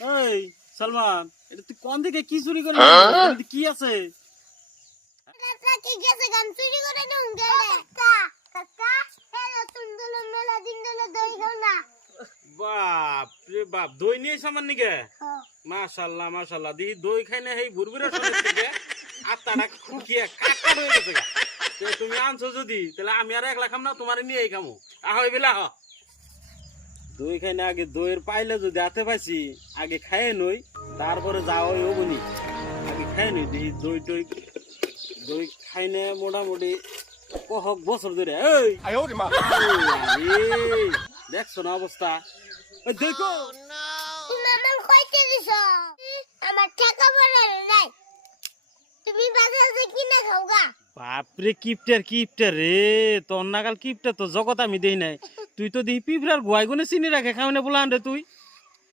এই সালমান, এটা তুই কোন দিকে কি চুরি করলি? কি আছে? কাকা কি গেছে গান চুরি করে নুন গেলে কাকা কাকা হেলো তুন্দুল মেলা দিন দিন দই খাও না। বাপ রে বাপ, দই নিয়ে সামান নিকে? মাশাআল্লাহ মাশাআল্লাহ, দি দই খাই না, এই বুরবুরা শরীর থেকে আত্মাটা খুকিয়ে কাকা হয়ে গেছে গা। তুমি আনছো যদি, তাহলে আমি আর একলা খাম না, তোমারে নিয়েই খামু। আহ বেলা হ, দই খাই না, আগে দইয়ের পাইলে যদি হাতে পাইছি আগে খাইয়ে নই, তারপরে যা ওই হবনি। আগে খাইয়ে নই দেখি দই টই। দই খাই না মোটামুটি কহক বছর ধরে। এই দেখছো না অবস্থা? দেখো তুমি আমার কইতে দিছো আমার টাকা পড়ে নাই, তুমি বাজারে কিনে খাও গা। বাপরে, কিপটার রে, তোর নাগাল কিপটার তো জগৎ আমি দেই নাই। তুই তো দিই পিঁপড়ার গোয়াই গুনে চিনি রাখে খাওয়ানে বলান রে তুই।